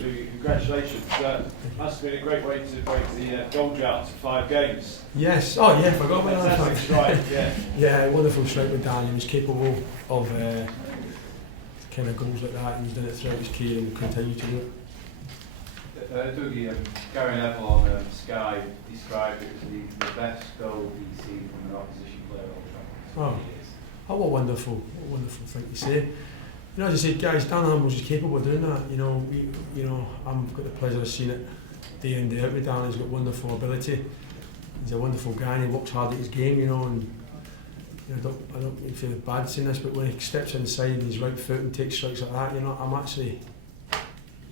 Congratulations. Must have been a great way to break the goal drought to 5 games. Yes. Oh yeah, forgot about that. Fantastic strike, yeah. Yeah, wonderful strike with Dan. He was capable of kind of goals like that, and he's done it throughout his career and will continue to do it. Dougie, Gary Neville on Sky described it as the best goal he's seen from an opposition player at Old Trafford. Oh, what a wonderful thing to say. You know, as I said, guys, Dan Ambrose is capable of doing that. You know, I've got the pleasure of seeing it day in, day out with Dan. He's got wonderful ability. He's a wonderful guy and he works hard at his game, you know, and you know, I don't feel bad saying this, but when he steps inside and he's right foot and takes strikes like that, you know, I'm actually,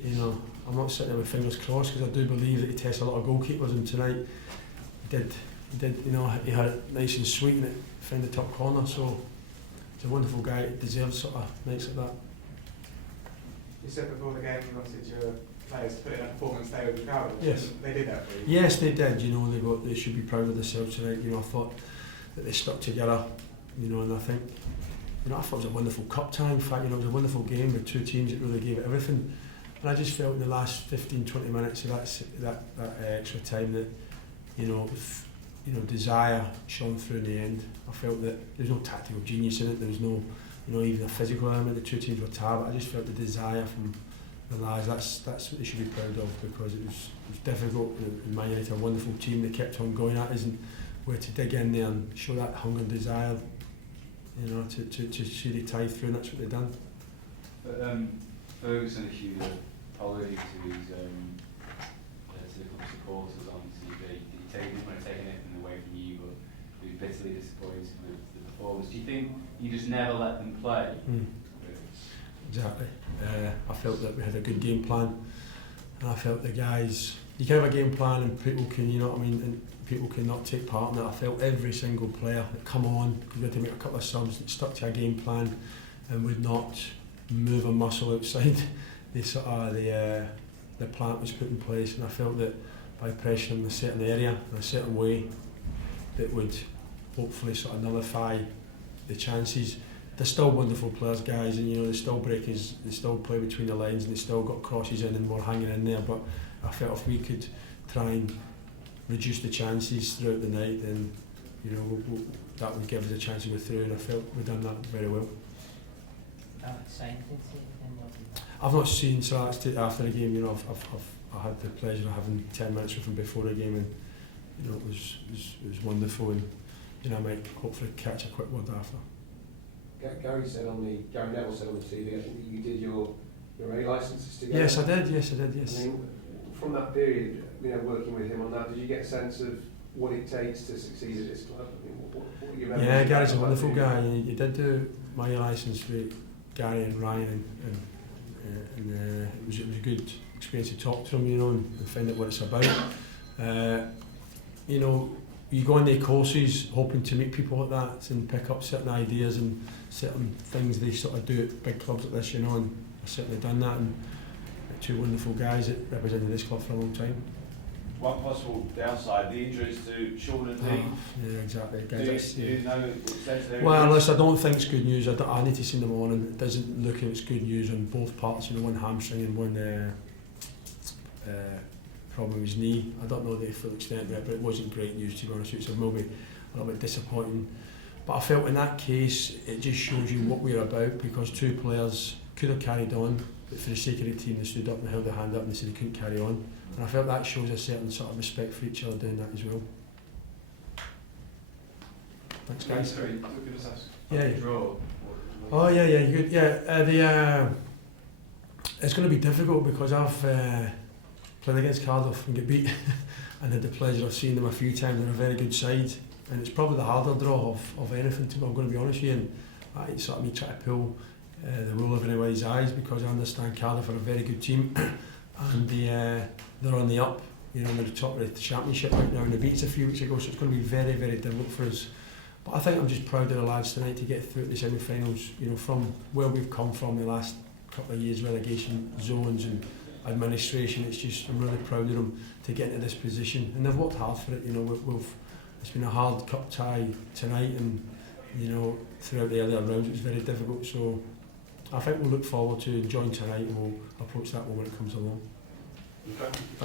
you know, I'm not sitting there with fingers crossed, because I do believe that he tests a lot of goalkeepers, and tonight he did, you know, he had it nice and sweet and it found the top corner, so he's a wonderful guy. He deserves sort of nights like that. You said before the game you wanted your players to put in a performance they would be proud of. Yes. They did that for you? Yes, they did. You know, they should be proud of themselves tonight. You know, I thought that they stuck together, you know, and I think, you know, I thought it was a wonderful cup tie. In fact, you know, it was a wonderful game with two teams that really gave it everything. And I just felt in the last 15-20 minutes of that extra time that, you know, desire shone through in the end. I felt that there was no tactical genius in it. There was no, you know, even a physical element. The two teams were tired, but I just felt the desire from the lads. That's what they should be proud of, because it was difficult. And Man Utd, a wonderful team, they kept on going at us, and where to dig in there and show that hunger and desire, you know, to see the tie through, and that's what they've done. But Ferguson issued an apology to his to the club supporters on TV. He didn't want to take anything away from you, but he was bitterly disappointed with the performance. Do you think you just never let them play? Exactly. I felt that we had a good game plan, and I felt the guys, you can have a game plan and people can, you know what I mean, and people cannot take part in it. I felt every single player that come on, because we had to make a couple of subs that stuck to a game plan and would not move a muscle outside the sort of the plan that was put in place, and I felt that by pressuring a certain area in a certain way that would hopefully sort of nullify the chances. They're still wonderful players, guys, and you know, they still break us, they still play between the lines, and they still got crosses in and we're hanging in there, but I felt if we could try and reduce the chances throughout the night, then you know, that would give us a chance to go through, and I felt we've done that very well. I've not seen Sir Alex after the game. You know, I had the pleasure of having 10 minutes with him before the game, and you know, it was wonderful, and you know, I might hopefully catch a quick word after. Gary Neville said on the TV, I think you did your A licences together. Yes, I did. Yes. I mean, from that period, you know, working with him on that, did you get a sense of what it takes to succeed at this club? I mean, what you yeah, Gary's a wonderful guy. You did do my licence with Gary and Ryan, and it was a good experience to talk to him, you know, and find out what it's about. You know, you go on the courses hoping to meet people like that and pick up certain ideas and certain things they sort of do at big clubs like this, you know, and I've certainly done that, and two wonderful guys that represented this club for a long time. One possible downside, the injuries to Sean and Lee. Yeah, exactly. Guys, do you know the extent of their well, injuries? listen, I don't think it's good news. I need to see them on, and it doesn't look like it's good news on both parts. You know, one hamstring and one problem with his knee. I don't know the full extent of it, but it wasn't great news, to be honest with you, so maybe a little bit disappointing. But I felt in that case, it just shows you what we're about, because two players could have carried on, but for the sake of the team, they stood up and held their hand up and they said they couldn't carry on. And I felt that shows a certain sort of respect for each other doing that as well. Thanks, guys. Sorry, look at us. Yeah. Draw. Oh yeah, good. Yeah, it's going to be difficult, because I've played against Cardiff and get beat, and had the pleasure of seeing them a few times. They're a very good side, and it's probably the harder draw of anything to me. I'm going to be honest with you, and I sort of me try to pull the wool over anybody's eyes, because I understand Cardiff are a very good team, and they're on the up. You know, they're the top of the championship right now, and they beat us a few weeks ago, so it's going to be very, very difficult for us. But I think I'm just proud of the lads tonight to get through to the semi-finals. You know, from where we've come from the last couple of years, relegation zones and administration. It's just, I'm really proud of them to get into this position, and they've worked hard for it. You know, it's been a hard cup tie tonight, and you know, throughout the earlier rounds it was very difficult. So I think we'll look forward to enjoying tonight, and we'll approach that one when it comes along. Okay.